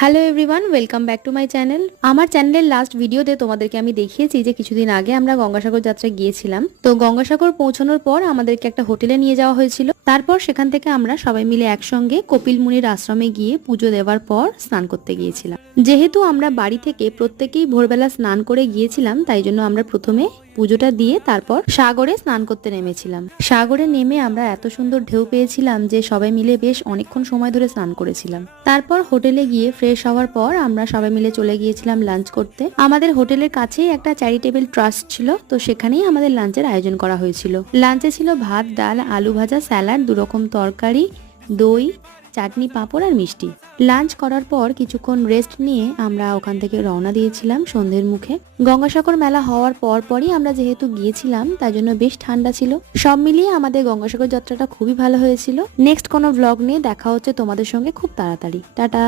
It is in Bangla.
Hello everyone, welcome back to my channel. আমার চ্যানেলের লাস্ট ভিডিওতে তোমাদেরকে আমি দেখিয়েছি যে কিছুদিন আগে আমরা গঙ্গাসাগর যাত্রায় গিয়েছিলাম। তো গঙ্গাসাগর পৌঁছানোর পর আমাদেরকে একটা হোটেলে নিয়ে যাওয়া হয়েছিল। তারপর সেখান থেকে আমরা সবাই মিলে একসঙ্গে কপিল মুনির আশ্রমে গিয়ে পুজো দেওয়ার পর স্নান করতে গিয়েছিলাম। যেহেতু আমরা বাড়ি থেকে প্রত্যেকেই ভোরবেলা স্নান করে গিয়েছিলাম, তাই জন্য আমরা প্রথমে পুজোটা দিয়ে তারপর সাগরে স্নান করতে নেমেছিলাম। সাগরে নেমে আমরা এত সুন্দর ঢেউ পেয়েছিলাম যে সবাই মিলে বেশ অনেকক্ষণ সময় ধরে স্নান করেছিলাম। তারপর হোটেলে গিয়ে ফ্রেশ হওয়ার পর আমরা সবাই মিলে চলে গিয়েছিলাম লাঞ্চ করতে। আমাদের হোটেলের কাছেই একটা চ্যারিটেবল ট্রাস্ট ছিল, তো সেখানেই আমাদের লাঞ্চের আয়োজন করা হয়েছিল। লাঞ্চে ছিল ভাত, ডাল, আলু ভাজা, স্যালাড, 2 রকম তরকারি, দই, চাটনি, পাঁপড় আর মিষ্টি। লাঞ্চ করার পর কিছুক্ষণ রেস্ট নিয়ে আমরা ওখান থেকে রওনা দিয়েছিলাম সন্ধ্যের মুখে। গঙ্গাসাগর মেলা হওয়ার পরই আমরা যেহেতু গিয়েছিলাম, তাই জন্য বেশ ঠান্ডা ছিল। সব মিলিয়ে আমাদের গঙ্গাসাগর যাত্রাটা খুবই ভালো হয়েছিল। নেক্সট কোনো ব্লগ নিয়ে দেখা হচ্ছে তোমাদের সঙ্গে খুব তাড়াতাড়ি। টাটা।